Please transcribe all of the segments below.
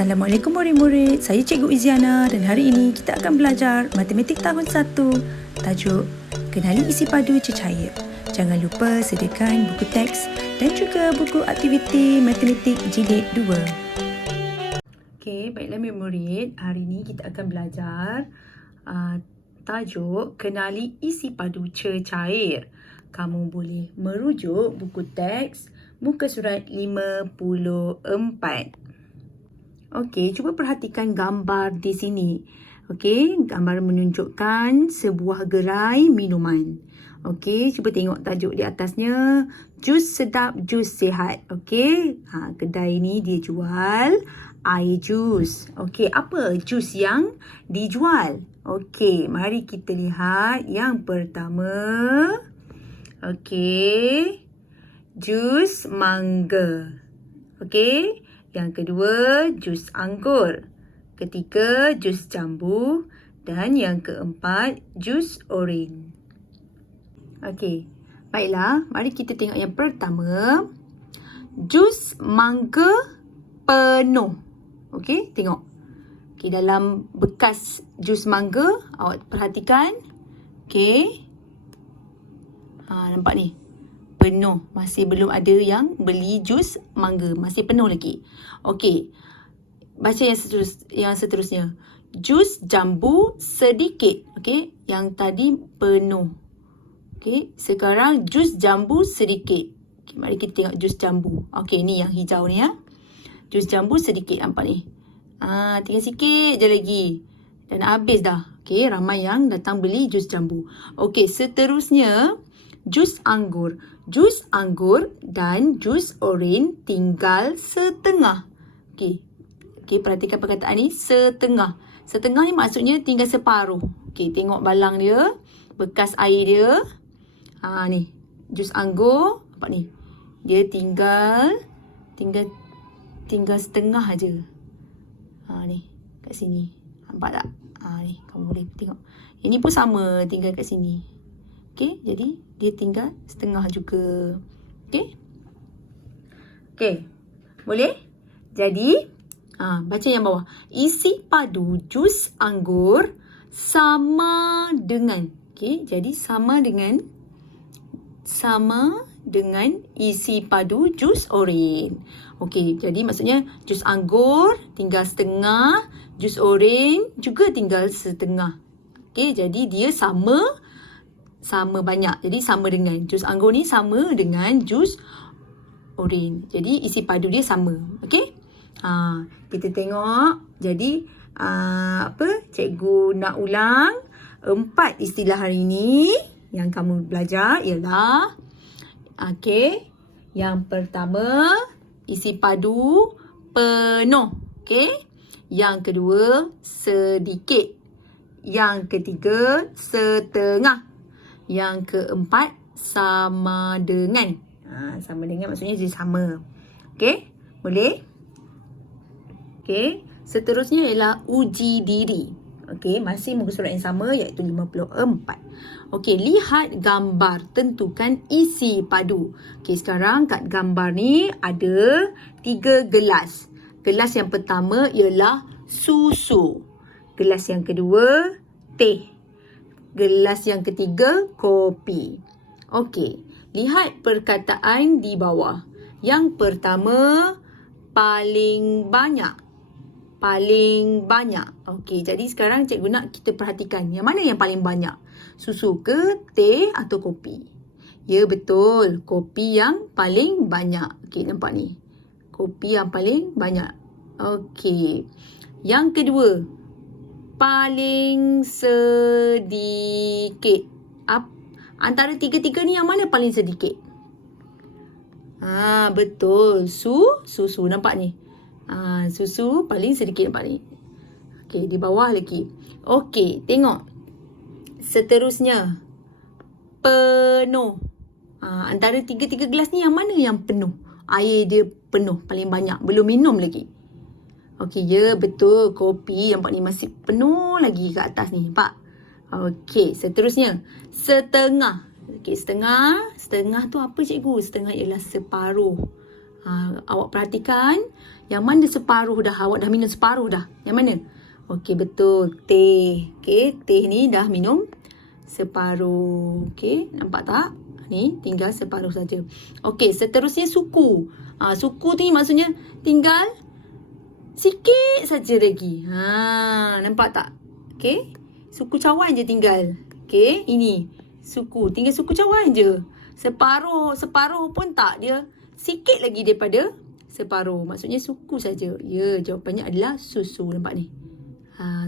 Assalamualaikum murid-murid, saya Cikgu Iziana dan hari ini kita akan belajar Matematik tahun 1. Tajuk, Kenali isi padu cecair. Jangan lupa sediakan buku teks dan juga buku aktiviti Matematik Jilid 2. Okey, baiklah murid-murid, hari ini kita akan belajar tajuk, Kenali isi padu cecair. Kamu boleh merujuk buku teks muka surat 54. Okey, cuba perhatikan gambar di sini. Okey, gambar menunjukkan sebuah gerai minuman. Okey, cuba tengok tajuk di atasnya. Jus sedap, jus sihat. Okey, kedai ni dia jual air jus. Okey, apa jus yang dijual? Okey, mari kita lihat yang pertama. Okey, jus mangga. Okey. Yang kedua, jus anggur. Ketiga, jus jambu. Dan yang keempat, jus oren. Okey, baiklah. Mari kita tengok yang pertama. Jus mangga penuh. Okey, tengok. Okey, dalam bekas jus mangga, awak perhatikan. Okey. Nampak ni? Penuh. Masih belum ada yang beli jus mangga. Masih penuh lagi. Okey. Baca yang seterusnya. Jus jambu sedikit. Okey. Yang tadi penuh. Okey. Sekarang jus jambu sedikit. Okay, mari kita tengok jus jambu. Okey, ni yang hijau ni ya. Jus jambu sedikit. Nampak ni. Tinggal sikit je lagi. Dan habis dah. Okey, ramai yang datang beli jus jambu. Okey, seterusnya jus anggur. Jus anggur dan jus oren tinggal setengah. Okey. Okey, perhatikan perkataan ni, setengah. Setengah ni maksudnya tinggal separuh. Okey, tengok balang dia, bekas air dia. Ni, jus anggur, nampak ni. Dia tinggal setengah aja. Ni, kat sini. Nampak tak? Ni, kamu boleh tengok. Ini pun sama, tinggal kat sini. Okey, jadi dia tinggal setengah juga. Okey? Okey. Boleh? Jadi, baca yang bawah. Isi padu jus anggur sama dengan. Okey, jadi sama dengan isi padu jus oren. Okey, jadi maksudnya jus anggur tinggal setengah, jus oren juga tinggal setengah. Okey, jadi dia sama banyak. Jadi sama dengan jus anggur ni sama dengan jus oren. Jadi isi padu dia sama. Okey? Kita tengok. Jadi cikgu nak ulang 4 istilah hari ini yang kamu belajar ialah okey. Yang pertama, isi padu penuh. Okey? Yang kedua, sedikit. Yang ketiga, setengah. Yang keempat, sama dengan. Sama dengan maksudnya dia sama. Okey? Boleh? Okey. Seterusnya ialah uji diri. Okey, masih muka surat yang sama iaitu 54. Okey, lihat gambar. Tentukan isi padu. Okey, sekarang kat gambar ni ada 3 gelas. Gelas yang pertama ialah susu. Gelas yang kedua, teh. Gelas yang ketiga, kopi. Okey, lihat perkataan di bawah. Yang pertama, paling banyak. Paling banyak. Okey, jadi sekarang cikgu nak kita perhatikan. Yang mana yang paling banyak? Susu ke, teh atau kopi? Ya, betul. Kopi yang paling banyak. Okey, nampak ni. Kopi yang paling banyak. Okey. Yang kedua, paling sedikit. Antara tiga-tiga ni yang mana paling sedikit? Betul. Susu. Nampak ni? Susu paling sedikit, nampak ni. Okey, di bawah lagi. Okey, tengok. Seterusnya, penuh. Antara tiga-tiga gelas ni yang mana yang penuh? Air dia penuh, paling banyak. Belum minum lagi. Okey, ya betul. Kopi nampak ni masih penuh lagi kat atas ni. Nampak? Okey, seterusnya. Setengah. Okey, setengah. Setengah tu apa cikgu? Setengah ialah separuh. Awak perhatikan. Yang mana separuh dah? Awak dah minum separuh dah. Yang mana? Okey, betul. Teh. Okey, teh ni dah minum separuh. Okey, nampak tak? Ni tinggal separuh saja. Okey, seterusnya suku. Suku ni maksudnya tinggal sikit saja lagi. Nampak tak? Okey. Suku cawan je tinggal. Okey, ini suku. Tinggal suku cawan je. Separuh pun tak, dia sikit lagi daripada separuh. Maksudnya suku saja. Ya, jawapannya adalah susu. Nampak ni?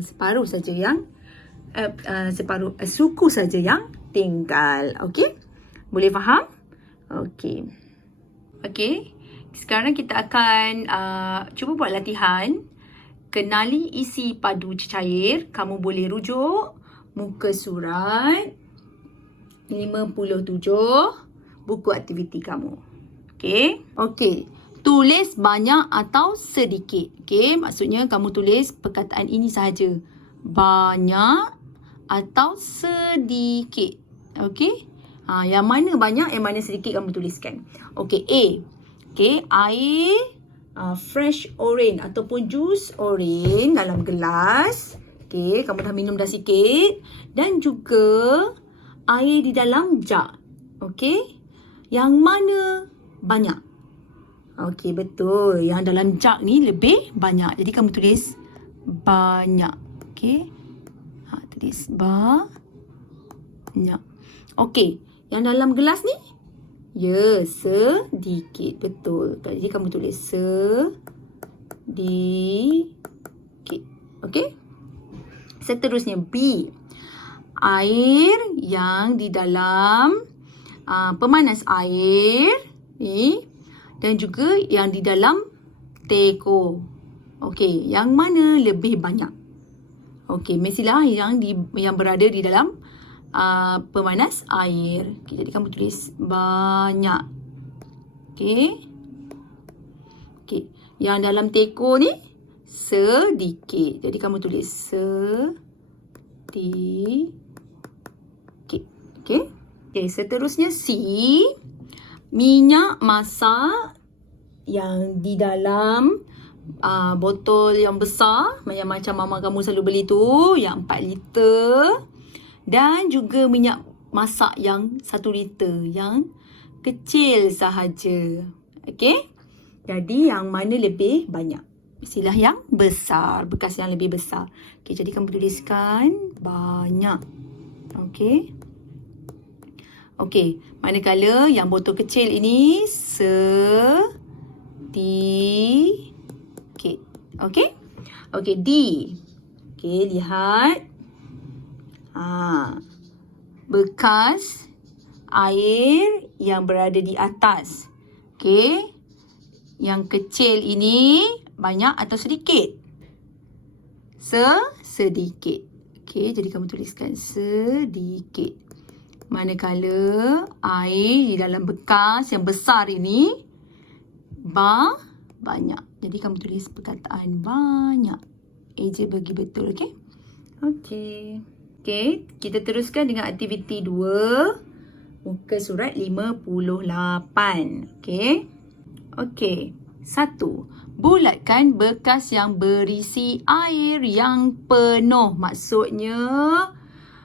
Separuh saja yang suku saja yang tinggal. Okey? Boleh faham? Okey. Okey. Sekarang kita akan cuba buat latihan. Kenali isi padu cecair. Kamu boleh rujuk muka surat 57 buku aktiviti kamu. Okey. Okey. Tulis banyak atau sedikit. Okey, maksudnya kamu tulis perkataan ini sahaja. Banyak atau sedikit. Okey. Yang mana banyak, yang mana sedikit kamu tuliskan. Okey, A. Okey, air fresh orange ataupun jus orange dalam gelas. Okey, kamu dah minum dah sikit. Dan juga air di dalam jug. Okey. Yang mana banyak? Okey, betul. Yang dalam jug ni lebih banyak. Jadi kamu tulis banyak. Okey. Tulis banyak. Okey. Yang dalam gelas ni? Ya, sedikit. Betul. Jadi kamu tulis sedikit. Okey. Seterusnya B. Air yang di dalam pemanas air ni dan juga yang di dalam teko. Okey, yang mana lebih banyak? Okey, mestilah yang berada di dalam pemanas air. Okay, jadi kamu tulis banyak. Okey. Okey, yang dalam teko ni sedikit. Jadi kamu tulis sedikit. Okey. Okey, seterusnya C. Minyak masak yang di dalam botol yang besar yang macam mama kamu selalu beli tu, yang 4 liter. Dan juga minyak masak yang 1 liter, yang kecil sahaja. Okey? Jadi yang mana lebih banyak? Mestilah yang besar, bekas yang lebih besar. Okey, jadi kamu tuliskan banyak. Okey? Okey, manakala yang botol kecil ini sedikit. Okey? Okey, D. Okey, lihat. Bekas air yang berada di atas. Okey. Yang kecil ini banyak atau sedikit? Sedikit. Okey, jadi kamu tuliskan sedikit. Manakala air di dalam bekas yang besar ini banyak. Jadi kamu tulis perkataan banyak. Eja bagi betul, okey? Okey. Okey, kita teruskan dengan aktiviti 2. Muka surat 58. Okey. Okey. 1. Bulatkan bekas yang berisi air yang penuh. Maksudnya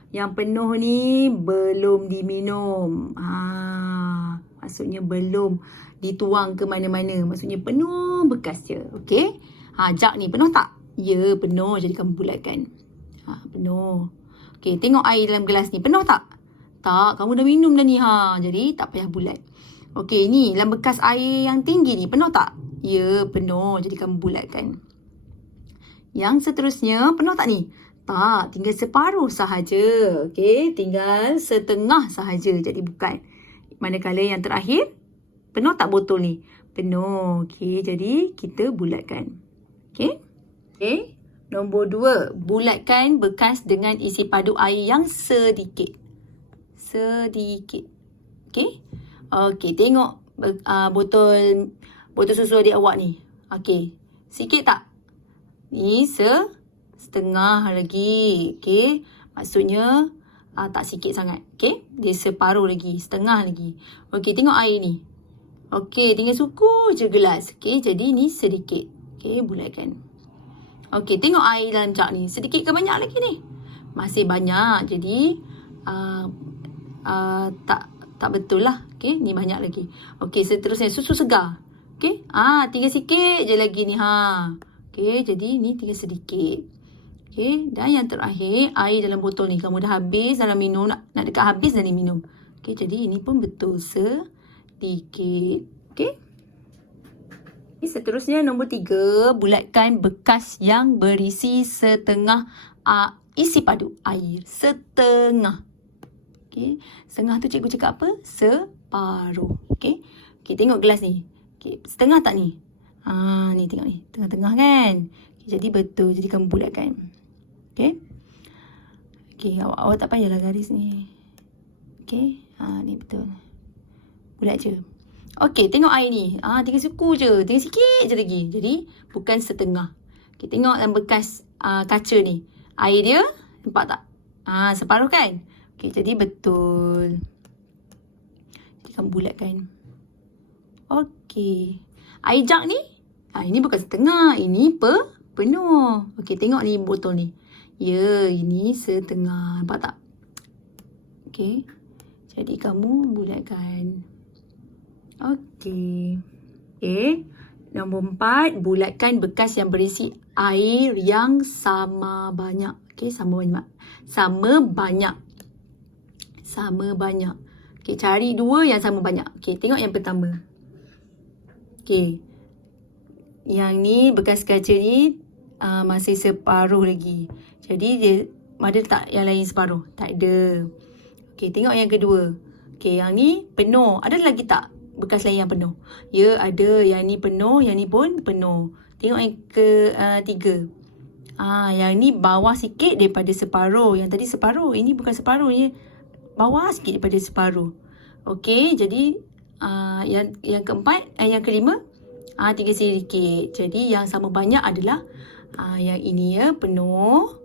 yang penuh ni belum diminum. Maksudnya belum dituang ke mana-mana. Maksudnya penuh bekas je. Okey. Jug ni penuh tak? Ya, penuh. Jadi kamu bulatkan. Penuh. Okey, tengok air dalam gelas ni. Penuh tak? Tak, kamu dah minum dah ni. Jadi tak payah bulat. Okey, ni dalam bekas air yang tinggi ni. Penuh tak? Ya, penuh. Jadi kamu bulatkan. Yang seterusnya, penuh tak ni? Tak, tinggal separuh sahaja. Okey, tinggal setengah sahaja. Jadi bukan. Manakala yang terakhir, penuh tak botol ni? Penuh. Okey, jadi kita bulatkan. Okey? Okey. Nombor 2, bulatkan bekas dengan isi padu air yang sedikit. Sedikit. Okey? Okey, tengok botol susu adik awak ni. Okey, sikit tak? Ni setengah lagi. Okey, maksudnya tak sikit sangat. Okey, dia separuh lagi, setengah lagi. Okey, tengok air ni. Okey, tinggal suku je gelas. Okey, jadi ni sedikit. Okey, bulatkan. Okey, tengok air dalam jug ni. Sedikit ke banyak lagi ni? Masih banyak. Jadi, tak betul lah. Okey, ni banyak lagi. Okey, seterusnya susu segar. Okey, tinggal sikit je lagi ni. Okey, jadi ni tinggal sedikit. Okey, dan yang terakhir, air dalam botol ni. Kamu dah habis dalam minum, nak dekat habis dah ni minum. Okey, jadi ini pun betul sedikit. Okey. Seterusnya nombor 3, bulatkan bekas yang berisi setengah isi padu air. Setengah. Okey, setengah tu cikgu cakap apa? Separuh. Okey. Okey, tengok gelas ni. Okey, setengah tak ni? Ni tengok ni, tengah-tengah kan? Okay, jadi betul, jadi kamu bulatkan. Okey. Okey, awak tak payahlah garis ni. Okey, ni betul. Bulat je. Okey, tengok air ni. Tinggal suku je, tinggal sikit je lagi. Jadi bukan setengah. Okey, tengok dalam bekas kaca ni. Air dia, nampak tak? Separuh kan? Okey, jadi betul. Kita akan bulatkan. Okey. Air jug ni, ini bukan setengah. Ini penuh. Okey, tengok ni botol ni. Ya, ini setengah. Nampak tak? Okey. Jadi kamu bulatkan. Okey. Nombor 4, bulatkan bekas yang berisi air yang sama banyak. Okey, sama banyak. Okey, cari 2 yang sama banyak. Okey, tengok yang pertama. Okey. Yang ni bekas kaca ni masih separuh lagi. Jadi dia ada tak yang lain separuh? Tak ada. Okey, tengok yang kedua. Okey, yang ni penuh. Ada lagi tak bekas lain yang penuh? Ya, ada. Yang ni penuh, yang ni pun penuh. Tengok yang ketiga. Yang ni bawah sikit daripada separuh. Yang tadi separuh. Ini bukan separuh. Ini bawah sikit daripada separuh. Okey, jadi yang keempat, yang kelima, tinggal sedikit. Jadi yang sama banyak adalah yang ini ya, penuh.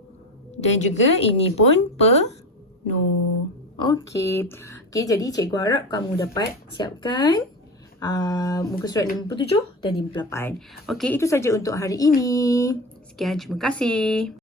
Dan juga ini pun penuh. Okey. Okey, jadi cikgu harap kamu dapat siapkan muka surat 57 dan 58. Okey, itu saja untuk hari ini. Sekian, terima kasih.